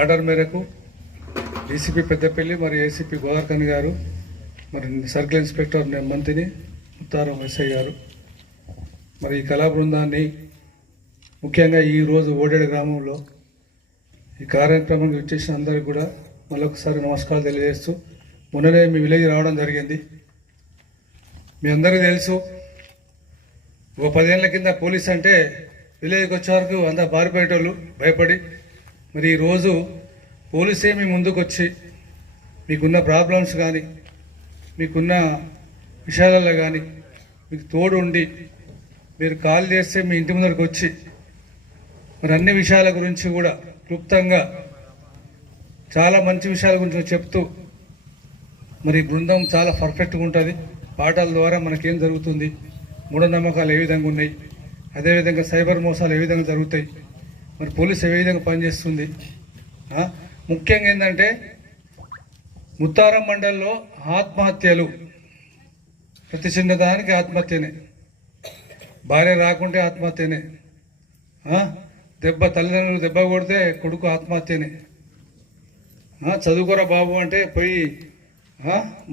Order మేరకు DCP Peddapalli మరియు ACP గోదార్కని గారు, మరి సర్కిల్ ఇన్స్పెక్టర్ మంత్రిని ముత్తారం ఎస్ఐ గారు, మరి ఈ కళా బృందాన్ని ముఖ్యంగా ఈరోజు ఓడేడు గ్రామంలో ఈ కార్యక్రమానికి వచ్చేసిన అందరికీ కూడా మళ్ళొకసారి నమస్కారాలు తెలియజేస్తూ, మొన్ననే మీ విలేజ్ రావడం జరిగింది. మీ అందరికీ తెలుసు, ఒక 10 ఏళ్ల కింద పోలీస్ అంటే విలేజ్కి వచ్చే వరకు అంతా బారిపోయేటోళ్ళు భయపడి. మరి ఈరోజు పోలీసే మీ ముందుకు వచ్చి మీకున్న ప్రాబ్లమ్స్ కానీ మీకున్న విషయాలలో కానీ మీకు తోడు ఉండి మీరు కాల్ చేస్తే మీ ఇంటి ముందరికి వచ్చి మరి అన్ని విషయాల గురించి కూడా క్లుప్తంగా చాలా మంచి విషయాల గురించి చెప్తూ, మరి బృందం చాలా పర్ఫెక్ట్గా ఉంటుంది. పాఠాల ద్వారా మనకేం జరుగుతుంది, మూఢనమ్మకాలు ఏ విధంగా ఉన్నాయి, అదేవిధంగా సైబర్ మోసాలు ఏ విధంగా జరుగుతాయి, మరి పోలీసు ఏ విధంగా పనిచేస్తుంది. ముఖ్యంగా ఏంటంటే ముత్తారం మండలంలో ఆత్మహత్యలు ప్రతి చిన్నదానికి ఆత్మహత్యనే, భార్య రాకుంటే ఆత్మహత్యనే, తల్లిదండ్రులు దెబ్బ కొడితే కొడుకు ఆత్మహత్యనే, చదువుకోరా బాబు అంటే పోయి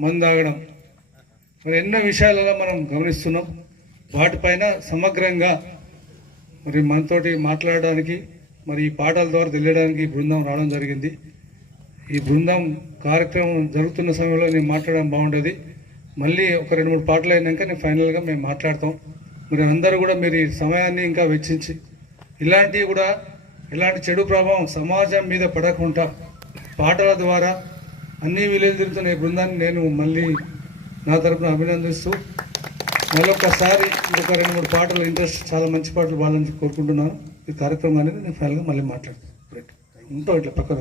మందు తాగడం, మరి ఎన్నో విషయాలలో మనం గమనిస్తున్నాం. వాటిపైన సమగ్రంగా మరి మనతోటి మాట్లాడడానికి, మరి ఈ పాఠాల ద్వారా తెలియడానికి బృందం రావడం జరిగింది. ఈ బృందం కార్యక్రమం జరుగుతున్న సమయంలో నేను మాట్లాడడం బాగుంటుంది. మళ్ళీ ఒక 2-3 పాటలు అయినాక నేను ఫైనల్గా మేము మాట్లాడతాం. మరి అందరూ కూడా మీరు ఈ సమయాన్ని ఇంకా వెచ్చించి ఇలాంటివి కూడా ఇలాంటి చెడు ప్రభావం సమాజం మీద పడకుండా పాటల ద్వారా అన్ని విలేజ్ తిరుగుతున్న ఈ బృందాన్ని నేను మళ్ళీ నా తరపున అభినందిస్తూ, మళ్ళొక్కసారి ఇంకొక 2-3 పాటలు ఇంట్రెస్ట్, చాలా మంచి పాటలు పాడాలని కోరుకుంటున్నాను. ఈ కార్యక్రమం అనేది నేను ఫైనల్గా మళ్ళీ మాట్లాడతాను. ఉంటాం ఇట్లా పక్కన.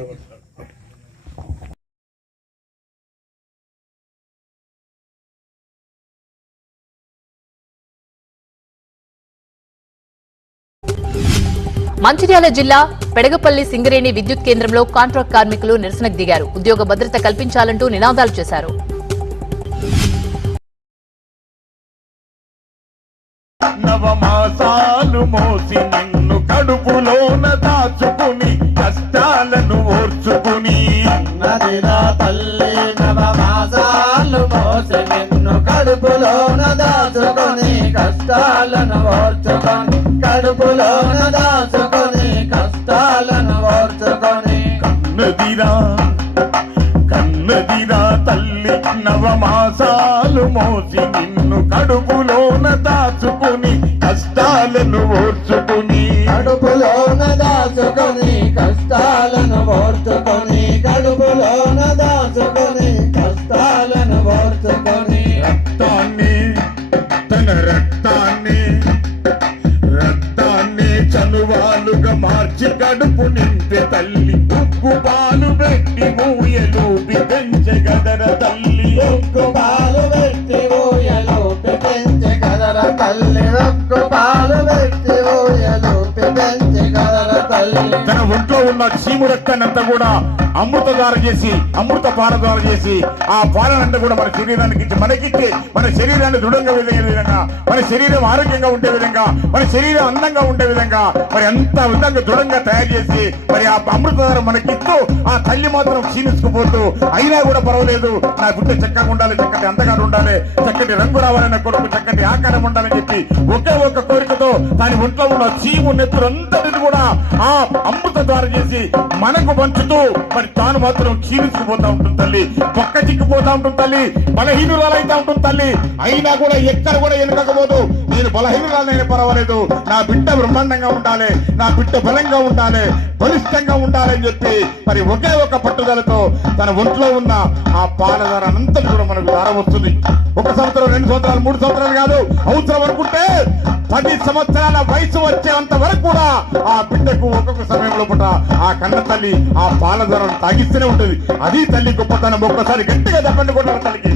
మంచిర్యాల జిల్లా పెడగపల్లి సింగరేణి విద్యుత్ కేంద్రంలో కాంట్రాక్ట్ కార్మికులు నిరసనకు దిగారు. ఉద్యోగ భద్రత కల్పించాలంటూ నినాదాలు చేశారు. నవమాసాలు మోసి నిన్ను కడుపులోన దాచుకుని కష్టాలను ఓర్చుకుని నదిరా తల్లి, నవమాసాలు మోసి నిన్ను కడుపులోన దాచుకుని కష్టాలను ఓర్చుకొని, కడుపులోన దాచుకొని కష్టాలను ఓర్చుకొని కన్నదిరా తల్లి, నవమాసాలు మోసి నిన్ను కడుపులోన దాచుకుని కష్టాలను ఓర్చుకుని, కడుపులోన దాచుకొని కష్టాలను ఓర్చుకొని, కడుపులోన దాచుకొని కష్టాలను ఓర్చుకొని, తన రక్తాన్ని చనువాలుగా మార్చి కడుపు నింపే తల్లి, ఉక్కు పాలు పెట్టి ఊయలు పెంచగదర తల్లి, ఉక్కు పాలు పెట్టి ఊయలు పెంచగదర తల్లి, ఉక్కు పాలు పెట్టి ఊయలు పెంచగదర తల్లి. తన ఒంట్లో ఉన్న చీము రక్తాన్నంతా కూడా అమృతధార చేసి, అమృత పాలధార చేసి, ఆ పాలనంతా కూడా మన శరీరానికి ఇచ్చి, మనకిచ్చి మన శరీరాన్ని దృఢంగా వెళ్ళే విధంగా, మన శరీరం ఆరోగ్యంగా ఉండే విధంగా, మన శరీరం అందంగా ఉండే విధంగా, మరి అంత విధంగా దృఢంగా తయారు చేసి మరి ఆ అమృతధార మనకిస్తూ ఆ తల్లి మాత్రం క్షీణించుకుపోతూ, అయినా కూడా పర్వాలేదు నా బిడ్డ చక్కగా ఉండాలి, చక్కటి అందగాడు ఉండాలి, చక్కటి రంగు రావాలన్న కొడుకు, చక్కటి ఆకారం ఉండాలని చెప్పి ఒకే ఒక కోరికతో దాని ఒంట్లో ఉన్న చీము నెత్తులంతటిని కూడా ఆ అమృతధార చేసి మనకు పంచుతూ మరి తాను మాత్రం క్షీణించుకుపోతా ఉంటుంది తల్లి, పక్క చిక్కిపోతా ఉంటుంది తల్లి, బలహీనురాలైతా ఉంటుంది తల్లి. అయినా కూడా ఎక్కడ కూడా వెనుకపోదు, నేను బలహీనురాలైనా పర్వాలేదు, నా బిడ్డ బ్రహ్మాండంగా ఉండాలి, నా బిడ్డ బలంగా ఉండాలి, బలిష్టంగా ఉండాలి అని చెప్పి మరి ఒకే ఒక పట్టుదలతో తన ఒంట్లో ఉన్న ఆ పాలధార అనంతం కూడా మనకు దారం వస్తుంది. 1 సంవత్సరం, 2 సంవత్సరాలు, 3 సంవత్సరాలు కాదు, అవసరం అనుకుంటే 10 సంవత్సరాల వయసు వచ్చేంత వరకు కూడా ఆ బిడ్డకు ఒక్కొక్క సమయంలో పుట్ట ఆ కన్న తల్లి ఆ పాలధారను తాగిస్తూనే ఉంటుంది. అది తల్లి గొప్పతనం. ఒక్కసారి గట్టిగా చెప్పండి కూడా తల్లికి.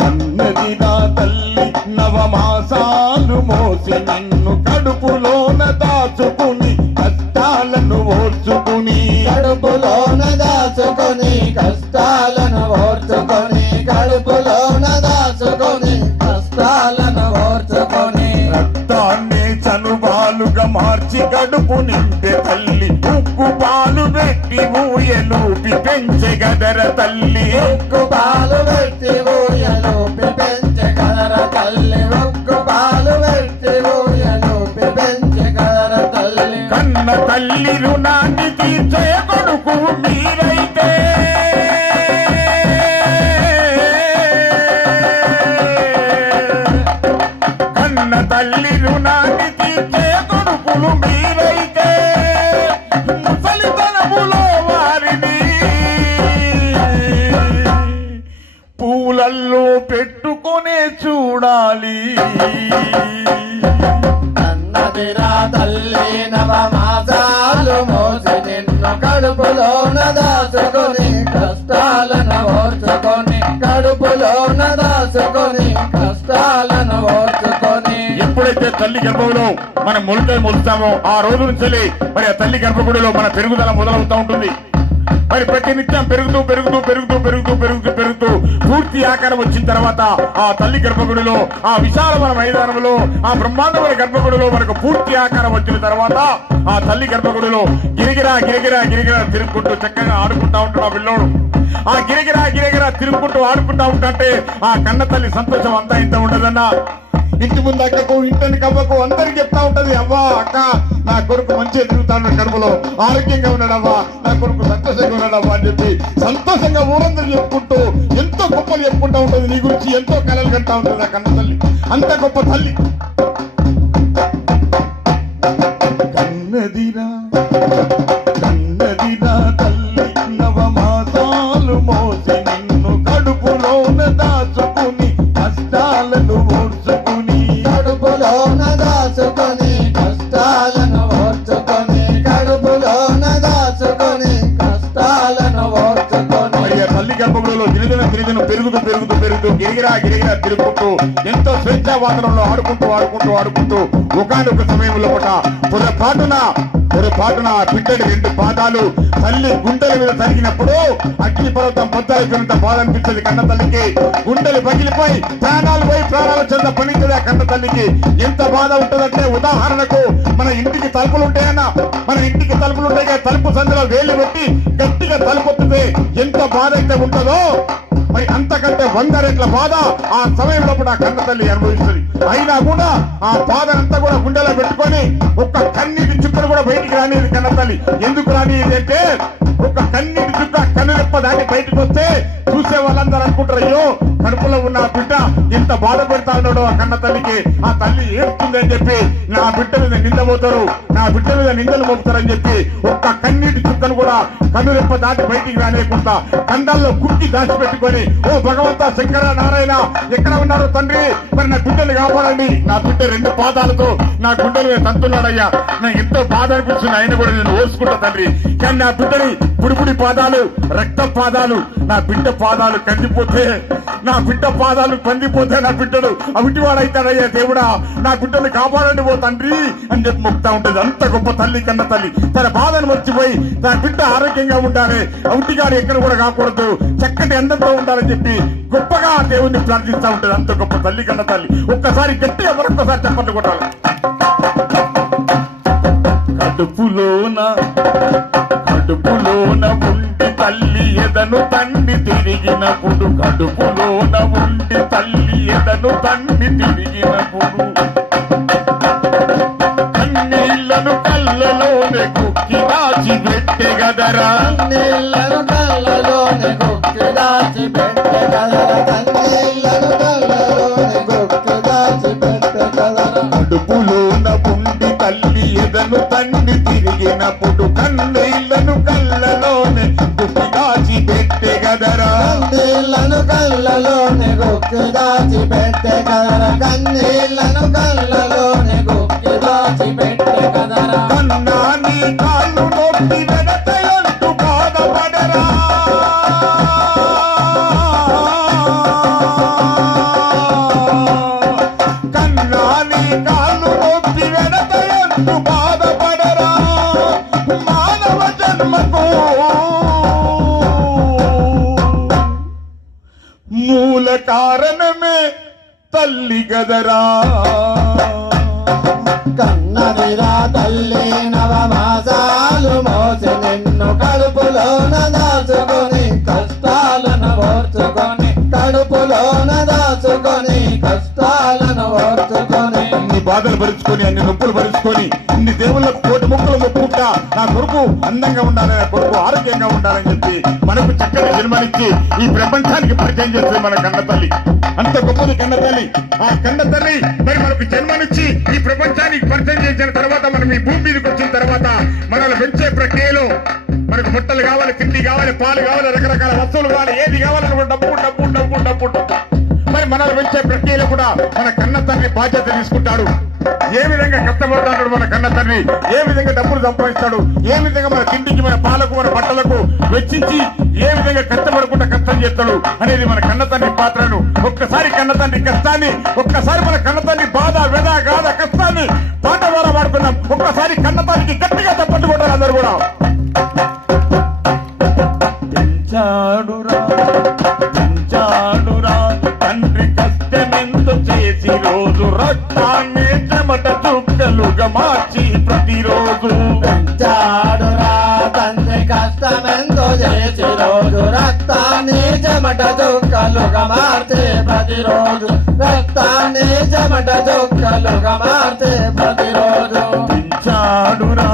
కన్నదినా తల్లి, నవమాసాలు మోసి నిన్ను కడుపులోన దాచుకుని కష్టాలను ఓర్చుకుని, కడుపులోన దాచుకుని కష్టాలను ఓర్చుకొని, కడుపులోన దాచుకొని కష్టాలను ఓర్చుకొని, రక్తాన్ని చనుబాలుగా మార్చి కడుపు నింపే తల్లి ఉగ్గు పాలు పెట్టి ఊయలూపి పెంచెగదర తల్లి ఉగ్గు పాలు పెట్టి ఊయలూపి పెంచెగదర తల్లి ఉగ్గు పాలు పెట్టి ఊయలూపి పెంచెగదర తల్లి కన్న తల్లి రుణాన్ని తీర్చే కొడుకు మీరైతే కన్న తల్లి రుణాన్ని తీర్చే కొడుకులు మీరైతే ముసలితనములో వారిని పూలల్లో పెట్టుకొనే చూడాలి కన్నదిరా తల్లి నవమాసాలు మోసి నిన్ను కడుపులోన దాచుకొని కష్టాలను ఓర్చుకొని కడుపులోన దాచుకొని కష్టాలను ఓర్చుకొని ఎప్పుడైతే తల్లి గర్భంలో మనం మొలకలు మొలుస్తామో ఆ రోజు నుంచి మరి ఆ తల్లి గర్భగుడిలో మన పెరుగుదల మొదలవుతూ ఉంటుంది. మరి ప్రతి నిత్యం పెరుగుతూ పెరుగుతూ పెరుగుతూ పెరుగుతూ పెరుగుతూ పెరుగుతూ పూర్తి ఆకారం వచ్చిన తర్వాత ఆ తల్లి గర్భగుడిలో ఆ విశాలమైన మైదానంలో ఆ బ్రహ్మాండమైన గర్భగుడిలో మనకు పూర్తి ఆకారం వచ్చిన తర్వాత ఆ తల్లి గర్భగుడిలో గిరిగిరా గిరిగిరా గిరిగిరా తిరుగుకుంటూ చక్కగా ఆడుకుంటా ఉంటాడు ఆ పిల్లోడు. ఆ గిరిగిరా గిరిగిరా తిరుగుకుంటూ ఆడుకుంటా ఉంటే ఆ కన్న తల్లి సంతోషం అంతా ఇంత ఉండదన్నా. ఇంటి ముందు అక్కకు ఇంటిని కవ్వకు అందరికి చెప్తా ఉంటది, అవ్వా అక్క నా కొడుకు మంచిగా తిరుగుతాడు కడుపులో ఆరోగ్యంగా ఉన్నాడవ్వా నా కొడుకు సంతోషంగా ఉన్నాడవ్వా అని చెప్పి సంతోషంగా ఊరందరూ చెప్పుకుంటూ ఎంతో గొప్పలు చెప్పుకుంటా ఉంటది. నీ గురించి ఎంతో కలలు కంటా ఉంటది ఆ కన్న తల్లి. అంత గొప్ప తల్లి. కన్నదిరా కన్నదిరా తల్లి నవమాసాలు మోసి నిన్ను కడుపులోన దాచుకుని కష్టాలను ఓర్చుకుని కడుపులోన దాచుకొని కష్టాలను ఓర్చుకొని కడుపులోన దాచుకొని కష్టాలను ఓర్చుకొని మరి ఆ తల్లి గర్భగుడిలో దినదిన పెరుగుతూ పెరుగుతూ పెరుగుతూ గిరిగిరా గిరిగిరా తిరుగుకుంటూ ఎంతో స్వేచ్ఛా వాతావరణంలో ఆడుకుంటూ ఒకనొక సమయంలో పొరపాటున పిట్టడి రెండు పాదాలు తల్లి గుండెల మీద తరిగినప్పుడు అగ్ని పర్వతం పొద్దాయిపోయినంత బాధ అనిపిస్తుంది కన్న తల్లికి. గుండెలు పగిలిపోయి ప్రాణాలు చెంద పనిచేది ఆ కన్న తల్లికి. ఎంత బాధ ఉంటుందంటే ఉదాహరణకు మన ఇంటికి తలుపులు ఉంటాయన్నా, మన ఇంటికి తలుపులు ఉంటాయి కదా, తలుపు సందులో వేలు పెట్టి గట్టిగా తలుపొత్తితే ఎంత బాధ అయితే ఉంటుందో మరి అంతకంటే 100 రెట్ల బాధ ఆ సమయంలో కూడా కన్న తల్లి అనుభవిస్తుంది. అయినా కూడా ఆ బాధనంతా కూడా గుండెలో పెట్టుకొని ఒక్క కన్నీటి చుక్కను కూడా బయటికి రానిది కన్న తల్లి. ఎందుకు రానిది అంటే ఒక్క కన్నీటి చుక్క కన్నురెప్ప దాటి బయటకు వస్తే చూసే వాళ్ళందరూ అనుకుంటారు, అయ్యో కడుపులో ఉన్న ఆ బిడ్డ ఎంత బాధ పెడతా ఉన్నాడో ఆ కన్న తల్లికి. ఆ తల్లి ఏడుస్తుంది అని చెప్పి నా బిడ్డ మీద నిందపోతారు, నా బిడ్డ మీద నిందలు మోపుతారని చెప్పి ఒక్క కన్నీటి చుక్కను కూడా కన్నురెప్ప దాటి బయటికి రానియకుండా కండల్లో కుక్కి దాచిపెట్టుకొని, ఓ భగవంతా శంకర నారాయణ ఎక్కడ ఉన్నారో తండ్రి మరి నా బిడ్డలు కాపాడండి, నా బిడ్డ 2 పాదాలతో నా గుండెల మీద తంతున్నాడయ్యా, నాకు ఎంతో బాధ అనిపిస్తుంది, ఆయన కూడా నేను ఓర్చుకుంటా తండ్రి. కానీ నా బిడ్డని పుడిపుడి పాదాలు రక్త పాదాలు నా బిడ్డ పాదాలు కందిపోతే, నా బిడ్డ పాదాలు పందిపోతే నా బిడ్డడు అవిటివాడైతాడయ్యా దేవుడా, నా బిడ్డను కాపాడండి ఓ తండ్రి అని చెప్పి మొక్తా ఉంటుంది. అంత గొప్ప తల్లి కన్న తల్లి. తన బాధను మర్చిపోయి తన బిడ్డ ఆరోగ్యంగా ఉండాలి, అవిటిగాడు ఎక్కడ కూడా కాకూడదు, చక్కటి అందంతో ఉండాలని చెప్పి గొప్పగా దేవుణ్ణి ప్రార్థిస్తూ ఉంటుంది. అంత గొప్ప తల్లి కన్న తల్లి. ఒక్కసారి గట్టిగా మరొక్కసారి చెప్పండి కొట్టాలి. కడుపులోన ఉండి తల్లి ఎదను తండ్రి తిరిగినప్పుడు, కడుపులోన ఉండి తల్లి ఎదను తండ్రి తిరిగినప్పుడు కన్నీళ్లను కళ్ళలోనే కుక్కి దాచి పెట్టే గదరా, కన్నీళ్లను కళ్ళలోనే కుక్కి దాచి పెట్టే గదరా, కన్నీళ్లను కళ్ళలోనే కుక్కి దాచి పెట్టే గదరా. కడుపులోన ఉండి తల్లి ఎదను తండ్రి తిరిగినప్పుడు కన్నీళ్లను కళ్ళలోనే కుక్కి దాచి పెట్టే గదరా, కన్నీళ్లను కళ్ళలోనే కుక్కి దాచి పెట్టే గదరా, కన్నీళ్లను కళ్ళలోనే కుక్కి దాచి పెట్టే గదరా. కన్నా నీ కాళ్ళు నొప్పి వెనకయంటూ బాధపడరా, కన్నా నీ కాళ్ళు నొప్పి వెనకయంటూ బాధపడరా, మానవ జన్మకు మూల కారణమే తల్లి గదరా. కన్నదిరా తల్లి కష్టాలను ఓర్చుకొని అన్ని బాధలు భరించుకొని అన్ని నొప్పులు భరించుకొని ఇన్ని దేవుళ్ళకు కోటి ముక్కలు మొక్కుకుంటా నా కొడుకు అందంగా ఉండాలని నా కొడుకు ఆరోగ్యంగా ఉండాలని చెప్పి మనకు చక్కని జన్మనిచ్చి ఈ ప్రపంచానికి పరిచయం చేస్తుంది మన కన్న తల్లి. అంత గొప్పది కన్న తల్లి. ఆ కన్న తల్లి మరి మనకు జన్మనిచ్చి ఈ ప్రపంచానికి పరిచయం చేసిన తర్వాత మనం ఈ భూమి మీదకి వచ్చిన తర్వాత మనల్ని పెంచే ప్రక్రియలో మనకు బట్టలు కావాలి, తిండి కావాలి, పాలు కావాలి, రకరకాల వస్తువులు కావాలి, ఏది కావాలని కూడా డబ్బు డబ్బు డబ్బు డబ్బు డబ్బు. మరి మనల్ని పెంచే ప్రక్రియలో కూడా మన కన్న తండ్రి బాధ్యత తీసుకుంటాడు. ఏ విధంగా కష్టపడతాడు మన కన్న తండ్రి, ఏ విధంగా డబ్బులు సంపాదిస్తాడు, ఏ విధంగా మన తిండికి, మన పాలకు, మన బట్టలకు వెచ్చించి ఏ విధంగా కష్టపడకుండా కష్టం చేస్తాడు అనేది మన కన్న తండ్రి పాత్రను. ఒక్కసారి కన్న తండ్రి కష్టాన్ని, ఒక్కసారి మన కన్న తండ్రి బాధ, వ్యధ, గాథ, కష్టాన్ని పాట ద్వారా వాడుకున్నాం. ఒక్కసారి కన్న తండ్రికి గట్టిగా తప్పట్టు కొట్టారు అందరూ కూడా. పెంచాడురా తండ్రి కష్టమెంతో చేసి రోజు రక్తాన్ని చెమట చుక్కలుగా మార్చి ప్రతిరోజు. పెంచాడురా తండ్రి కష్టమెంతో చేసి రోజు రక్తాన్ని చెమట చుక్కలుగా మార్చే ప్రతిరోజు. రక్తాన్ని చెమట చుక్కలుగా మార్చే ప్రతిరోజు. పెంచాడురా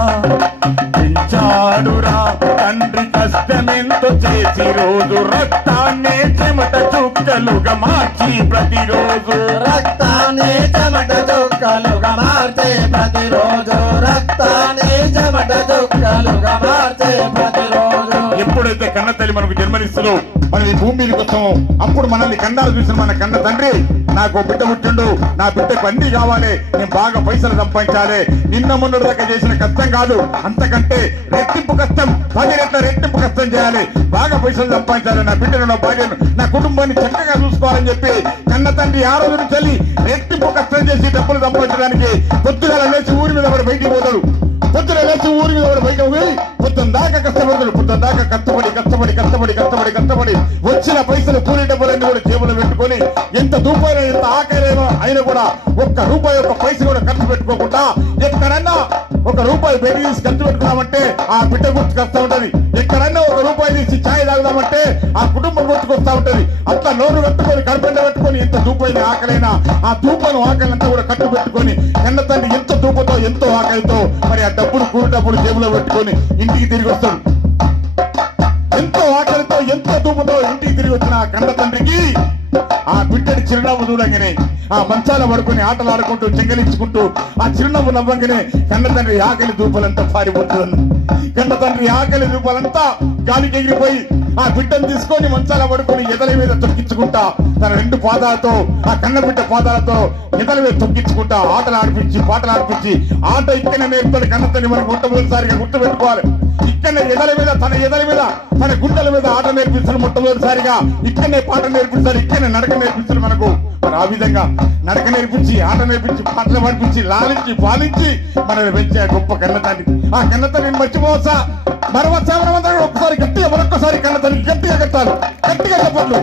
తండ్రి కష్టమెంతో చేసి రోజు రక్తాన్ని చెమట చుక్కలుగా మార్చి ప్రతిరోజు. రక్తాన్ని చెమట చుక్కలుగా మార్చే ప్రతిరోజు. రక్తాన్ని చెమట చుక్కలుగా మార్చే ప్రతిరోజు. ఎప్పుడైతే కన్న తల్లి మనకు జన్మనిస్తుందో మనం ఈ భూమి మీదకి వస్తామో అప్పుడు మనల్ని కన్నాలు చూసిన మన కన్న తండ్రి నాకు బిడ్డ పుట్టిండు, నా బిడ్డకు అన్ని కావాలి, నేను బాగా పైసలు సంపాదించాలి, నిన్న మొన్నటి దాకా చేసిన కష్టం కాదు, అంతకంటే రెట్టింపు కష్టం, 10 రెట్ల రెట్టింపు కష్టం చేయాలి, బాగా పైసలు సంపాదించాలి, నా బిడ్డను, నా భార్యను, నా కుటుంబాన్ని చక్కగా చూసుకోవాలని చెప్పి కన్న తండ్రి ఆ రోజు నుంచి రెట్టింపు కష్టం చేసి డబ్బులు సంపాదించడానికి పొద్దుగా లేచి ఊరి మీద వాడు బయటికి పోతాడు. పొద్దున లేచి ఊరి మీద వాడు బయటకు పోయి పొద్దున్న దాకా కష్టపడతాడు. పొద్దున్న దాకా కష్టపడి వచ్చిన పైసలు కూలి డబ్బులన్నీ కూడా జేబులో పెట్టుకొని ఎంత దూపైనా ఎంత ఆకలేమో అయినా కూడా ఒక్క రూపాయి ఒక్క పైసలు కూడా ఖర్చు పెట్టుకోకుండా ఎక్కడన్నా ఒక రూపాయి బెట్టి తీసి ఖర్చు పెట్టుకున్నామంటే ఆ బిడ్డ గుర్తుకొస్తా ఉంటది. ఎక్కడన్నా ఒక రూపాయి తీసి ఛాయ్ తాగుదామంటే ఆ కుటుంబం గుర్తుకొస్తా ఉంటది. అంతా నోరు పెట్టుకొని కడుపెండ పెట్టుకొని ఎంత దూపైన ఆకలైనా ఆ దూపను ఆకలంతా కూడా కట్టు పెట్టుకొని కన్న తండ్రి ఎంత దూపతో ఎంతో ఆకలితో మరి ఆ డబ్బులు కూలి డబ్బులు జేబులో పెట్టుకొని ఇంటికి తిరిగి వస్తాడు. ఎంతో ఆకలితో ఎంతో దూపతో ఇంటికి తిరిగి వచ్చిన ఆ కన్న తండ్రికి ఆ బిడ్డని చిరునవ్వు చూడంగానే ఆ మంచాల పడుకుని ఆటలు ఆడుకుంటూ చెంగలించుకుంటూ ఆ చిరునవ్వు నవ్వంగానే కన్న తండ్రి ఆకలి దూపలంతా పారిపోతుంది. కన్న తండ్రి ఆకలి దూపలంతా గాలికి ఎగిరిపోయి ఆ బిడ్డను తీసుకొని మంచాల పడుకొని ఎదల మీద తొక్కించుకుంటా తన 2 పాదాలతో ఆ కన్న బిడ్డ పాదాలతో ఎదల మీద తొక్కించుకుంటా ఆటలు ఆడిపించి పాటలు ఆడిపించి ఆట ఇక్కడనే నేర్పుతాడు కన్న తండ్రి. మనకు మొట్టమొదటిసారిగా గుర్తుపెట్టుకోవాలి. ఇక్కడనే ఎదల మీద తన గుండెల మీద ఆట నేర్పిస్తాడు. మొట్టమొదటిసారిగా ఇక్కడనే పాట నేర్పిస్తాడు, ఇక్కడనే నడక నేర్పిస్తాడు మనకు. మరి ఆ విధంగా నడక నేర్పించి ఆట నేర్పించి పాటలు పాడిపించి లాలించి పాలించి మనల్ని పెంచే గొప్ప కన్న తండ్రి. ఆ కన్న తండ్రిని మర్చిపోవచ్చా? మరొకసారి ఒక్కసారి గట్టిగా మరొక్కసారి కన్న తండ్రి గట్టిగా కట్టాలి, గట్టిగా చెప్పట్లు.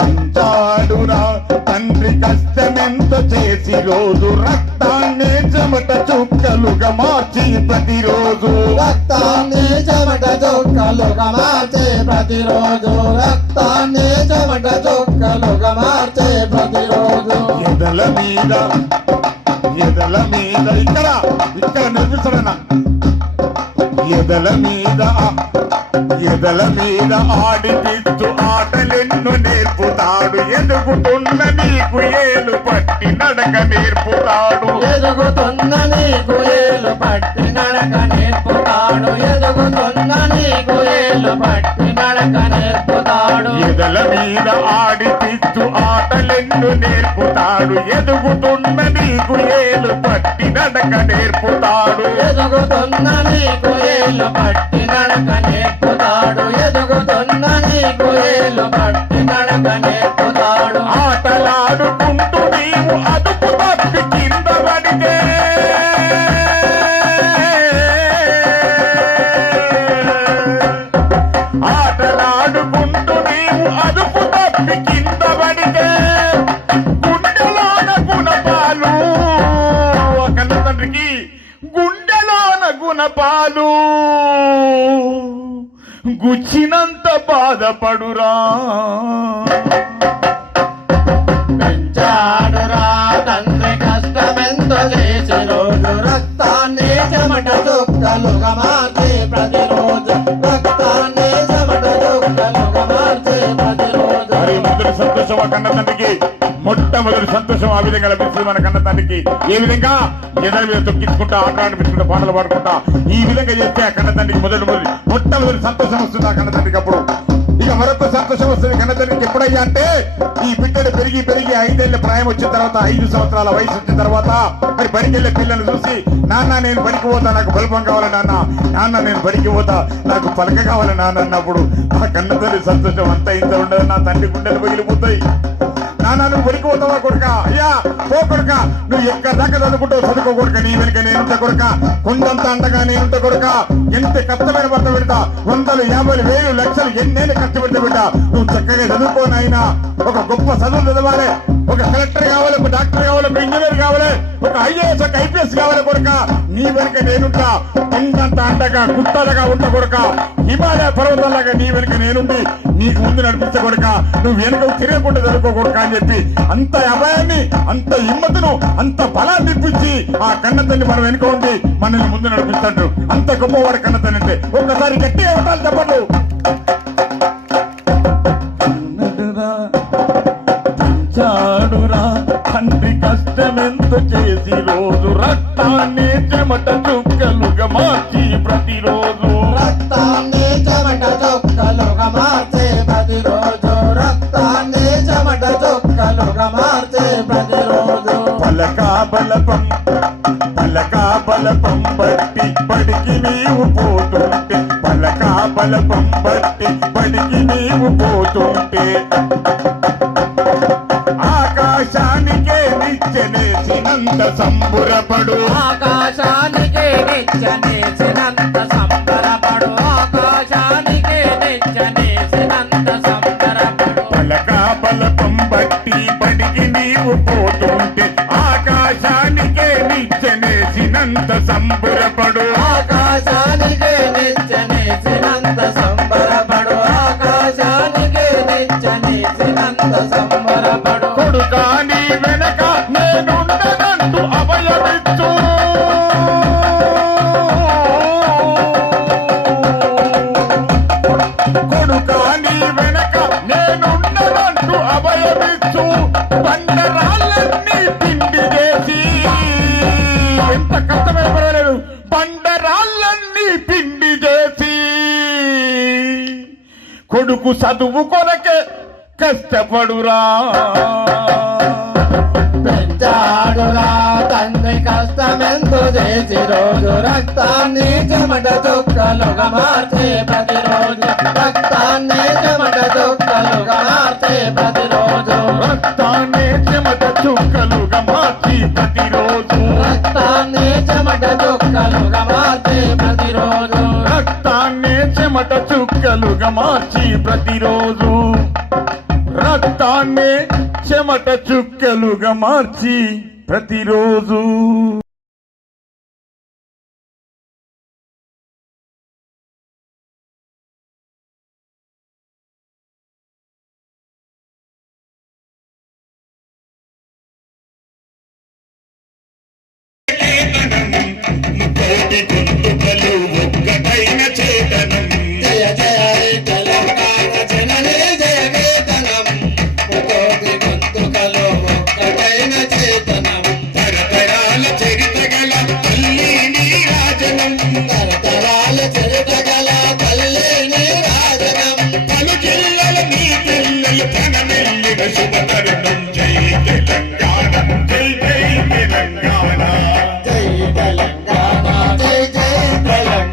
పెంచాడురా తండ్రి కష్టమెంతో చేసి రోజు రక్తాన్ని చెమట చుక్కలుగా మార్చి ప్రతిరోజు. రక్తాన్ని చెమట చుక్కలుగా మార్చే ప్రతిరోజు. రక్తాన్ని చెమట చుక్కలుగా మార్చే ప్రతిరోజు. ఎదల మీద ఇక్కడ నిర్మిస్తాడన్న ఎదల మీద ఆడిపిస్తూ ఆటలెన్నో నేర్పుతాడు. ఎదుగుతున్న నీకు ఏలు పట్టి నడక నేర్పుతాడు. ఎదుగుతున్న నీకు ఏలు పట్టి నడక నేర్పుతాడు. ఎదుగుతున్న నీకు ఏలు పట్టి నడక నేర్పుతాడు. ఎదల మీద ఆడిపిస్తూ ఆటలెన్నో నేర్పుతాడు. ఎదుగుతున్న నీకు ఏలు పట్టి నడక నేర్పుతాడు. ఎదుగుతున్న నీకు ఏలు పట్టి నడక నేర్పుతాడు. ఎదుగుతున్న నీకు ఏలు పట్టి నడక నేర్పుతాడు. ఆటలాడుకుంటూ నీవు అదుపు తప్పి కింద పడితే గుండెలోన గుణపాలు కన్న తండ్రికి గుండెలోన గుణపాలు గుచ్చినంత బాధపడురా. పెంచాడురా తండ్రి కష్టమెంతో చేసి రోజు రక్తాన్ని చెమట చుక్కలుగా మార్చి ప్రతిరోజు రక్తాన్ని చెమట చుక్కలుగా మార్చి ప్రతిరోజు. మరి మొదటి సంతోషం ఆ కన్న తండ్రికి, మొట్టమొదటి సంతోషం ఆ విధంగా లభిస్తుంది మన కన్న తండ్రికి. ఏ విధంగా ఎదరి మీద తొక్కించుకుంటా, ఆట ఆడిపించుకుంటా, పాటలు పాడుకుంటా ఈ విధంగా చేస్తే ఆ కన్న తండ్రికి మొట్టమొదటి సంతోషం వస్తుంది ఆ కన్న తండ్రికి. అప్పుడు ఇక మరొక సంతోషం వస్తుంది కన్న తండ్రికి ఎప్పుడయ్యా అంటే, ఈ బిడ్డలు పెరిగి 5 ఏళ్ల ప్రాయం వచ్చిన తర్వాత, 5 సంవత్సరాల వయసు వచ్చిన తర్వాత మరి బడికి వెళ్ళే పిల్లలు చూసి, నాన్న నేను బడికి పోతా, నాకు బల్బం కావాలి నాన్న నేను బడికి పోతా, నాకు పలక కావాలి నాన్న అన్నప్పుడు ఆ కన్న తండ్రి సంతోషం అంతా ఇంత ఉండదు. నా తండ్రి గుండెలు పగిలిపోతాయి. నాన్న నువ్వు బడికి పోతావా కొడుక? అయ్యా పో కొడుక, నువ్వు ఎక్కడ దాకా చదువుకుంటావు చదువుకో కొడుక, నీ వెనుక నేనుంట కొడుక, కొండంత అండగా నేనుంట కొడుక, ఎంత కష్టమైన భర్త పెడతా, 100, 50, 1000, లక్షలు ఎన్నేళ్ళు కష్టపెడతా బిడ్డ, నువ్వు చక్కగా చదువుకోనైనా, ఒక గొప్ప చదువు చదవాలి, ఒక కలెక్టర్ కావాలి, ఒక డాక్టర్ కావాలి, ఒక ఇంజనీర్ కావాలి, ఒక IAS, ఒక IPS కావాలి కొడుక, నీ వెనుక నేనుంటా, కొండంత అండగా గుట్టలుగా ఉంట కొడుక, హిమాలయ పర్వతాలాగా నీ వెనుక నేనుండి నీకు ముందు నడిపించ కొడుక, నువ్వు వెనుక తిరగకుండా చదువుకో కొడుక అని చెప్పి అంత అభయాన్ని, అంత హిమ్మతును, అంత బలాన్ని ఇప్పించి ఆ కన్న తండ్రి మనం వెనుక ఉండి మనల్ని ముందు నడిపిస్తాడు. అంత గొప్పవాడు కన్న తండ్రి అంటే. ఒక్కసారి గట్టిగా ఉండాలి చెప్పండి. తండ్రి కష్టమెంతో చేసి రోజు రక్తాన్ని చెమట చుక్కలుగా మార్చి ప్రతిరోజు, రక్తాన్ని చెమట చుక్కలుగా మార్చి ప్రతిరోజు, రక్తాన్ని చెమట చుక్కలుగా మార్చి ప్రతిరోజు. పలకా బలపం బట్టి బడికి నీవు పోతుంటే, పలకా బలపం బట్టి బడికి నీవు పోతుంటే, ఆకాశానికే నిచ్చెనేసినంత సంబురపడు, ఆకాశానికే నిచ్చెనేసినంత సంబరపడు, ఆకాశానికే నిచ్చెనేసినంత సంబరపడు. పలకా బలపం బట్టి బడికి నీవు పోతుంటే, ఆకాశానికే నిచ్చెనేసినంత సంబురపడు, ఆకాశానికే నిచ్చెనేసినంత సంబరపడు, ఆకాశానికే నిచ్చెనేసినంత సంబరపడు. కొడుకా నీ వెనక నేనుండనంటూ అభయమిచ్చు, కొడుకా నీ వెనక నేనుండనంటూ అభయమిచ్చు, బండరాళ్ళన్నీ పిండి చేసి, ఎంత కష్టమైన పర్వాలేదు, బండరాళ్ళన్నీ పిండి చేసి కొడుకు చదువు కొరకే కష్టపడురా. పెంచాడురా తండ్రి కష్టమెంతో చేసి రోజు రక్తాన్ని చెమట చుక్కలుగా మార్చే ప్రతిరోజు, రక్తాన్ని చెమట చుక్కలుగా మార్చే ప్రతిరోజు, రక్తాన్ని చెమట చుక్కలుగా మార్చి ప్రతిరోజు, రక్తాన్ని చెమట చుక్కలుగా మార్చే ప్రతిరోజు, రక్తాన్ని చెమట చుక్కలుగా మార్చి ప్రతిరోజు, రక్తాన్ని చెమట చుక్కలుగా మార్చి ప్రతిరోజు. కోటి గొంతుకలు ఒక్కటైన చేతనం, జయ జయ తెలంగాణ జననీ జయ కేతనం, కోటి గొంతుకలు ఒక్కటైన చేతనం, తరతరాల చరిత గల తల్లి నీరాజనం, తరతరాల చరిత గల తల్లి నీరాజనం, పలు జిల్లల నీ పిల్లలు ప్రణమిల్లిన శుభతరుణం. జై తెలంగాణ, జై జై తెలంగాణ, జై తెలంగాణ, జై జై తెలంగాణ.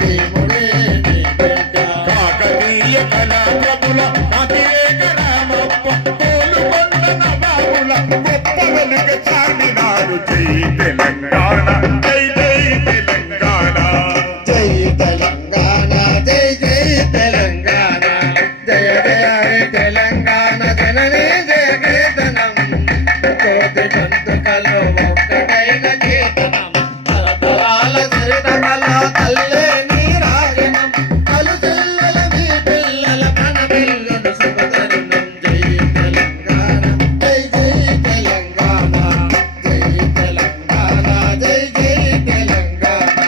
భీముడే నీ బిడ్డ కాకతీయ కళాప్రభుల అతిరేక రామప్ప కోలుకొండ నవాబుల గొప్ప వెలుగ చాటినాడు జై తెలంగాణ జై జై తెలంగాణ జై తెలంగాణ జై జై తెలంగాణ జయ జయ హే తెలంగాణ జననీ జయ కేతనం కోటి గొంతుకలో ఒక్కటైన చేతనం తరతరాల చరితమల తల్లే నీ రాజనం కలుజల్లల మీ పిల్లల కనబిల్లును శుభతరుణం జై తెలంగాణ జై జై తెలంగాణ జై తెలంగాణ జై జై తెలంగాణ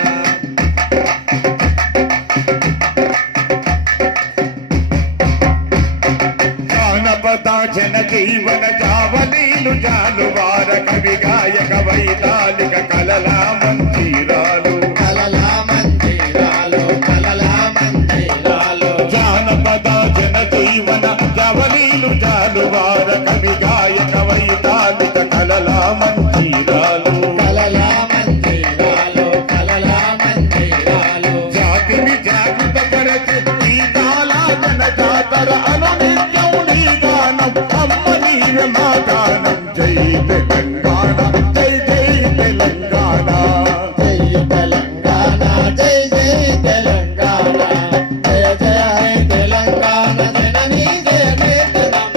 జానపద జన జీవన జావలీలు జాలువార కవి గాయక వైతాళిక కలలా మందిరాలు కలలా మందిరాలు కలలా మందిరాలు జానపద జన జీవన జావలీలు జాలువార కవి గాయక వైతాళిక కలలా మందిరాలు కలలా మందిరాలు కలలా మందిరాలు జాతిని జాగృతపరచే ఈ కాలాతన జాతర అనునిత్యం నీ గానం అమ్మ నీవే మా గానం జై తెలంగాణ జై జై తెలంగాణ జై తెలంగాణ జై జై తెలంగాణ జయ జయ హే తెలంగాణ జననీ జయ కేతనం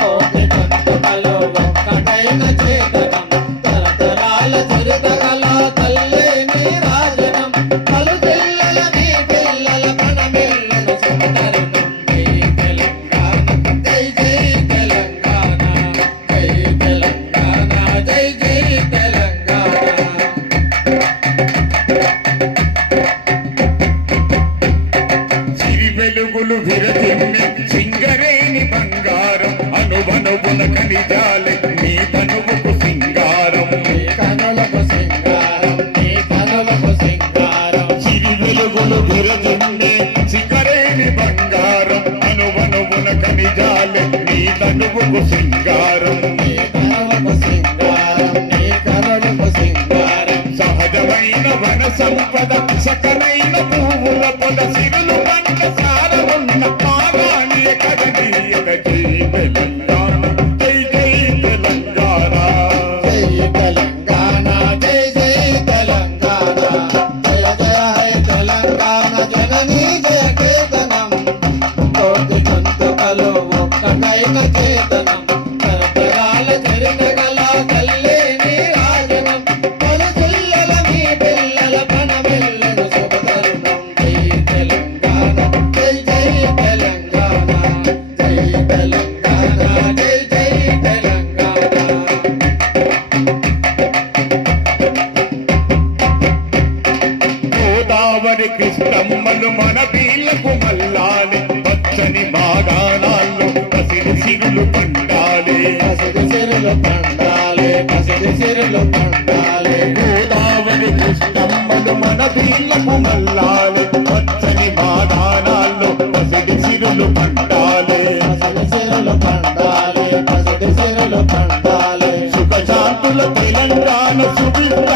కోటి గొంతుకలో ఒక్కటైన చేతనం తరతరాల చరితగల తల్లే నీ రాజనం కలుజల్లల మీ పిల్లల కనబిల్లును శుభతరుణం జై తెలంగాణ జై జై తెలంగాణ జై తెలంగాణ జై జై తెలంగాణ సిరి వెలుగులు విరజిమ్మి సింగరేణి బంగారం అనువనువున ఖనిజాలే నీ తనువుకు సింగారం నీ కనులకు సింగారం నీ కనులకు సింగారం సిరి వెలుగులు విరజిమ్మి సింగరేణి బంగారం అనువనువున ఖనిజాలే నీ తనువుకు సింగారం నీ కనులకు సింగారం నీ కనులకు సింగారం సహజమైన వన సంపద సకలైన పువ్వుల పొద సిరులు పంట సారమున్న పాగానియ కదనీయక జై తెలంగాణ జై జై తెలంగాణ జై తెలంగాణ జై జై తెలంగాణ జయ జయ హే తెలంగాణ జననీ జయ కేతనం కోటి గొంతుకలో ఒక్కటైన చేతనం తరతరాల చరితగల తల్లే నీ రాజనం కలుజల్లల మీ పిల్లల కనబిల్లును శుభతరుణం జై తెలంగాణ జై జై తెలంగాణ జై తెలంగాణ జై జై తెలంగాణ గోదావరి కృష్ణమ్మలు మన వీళ్ళకు మల్లాలి పచ్చని మాగాణాల్లో పసిరి సిరులు పండాలి పసిడి సిరులు పండాలి పసిడి సిరులు పండాలి గోదావరి కృష్ణమ్మలు మన వీళ్ళకు మల్లాలి పచ్చని మాగాణాల్లో పసిరి సిరులు పండాలి పసిడి సిరులు పండాలి పసిడి సిరులు పండాలి సుఖశాంతుల తెలంగాణ సుభిక్ష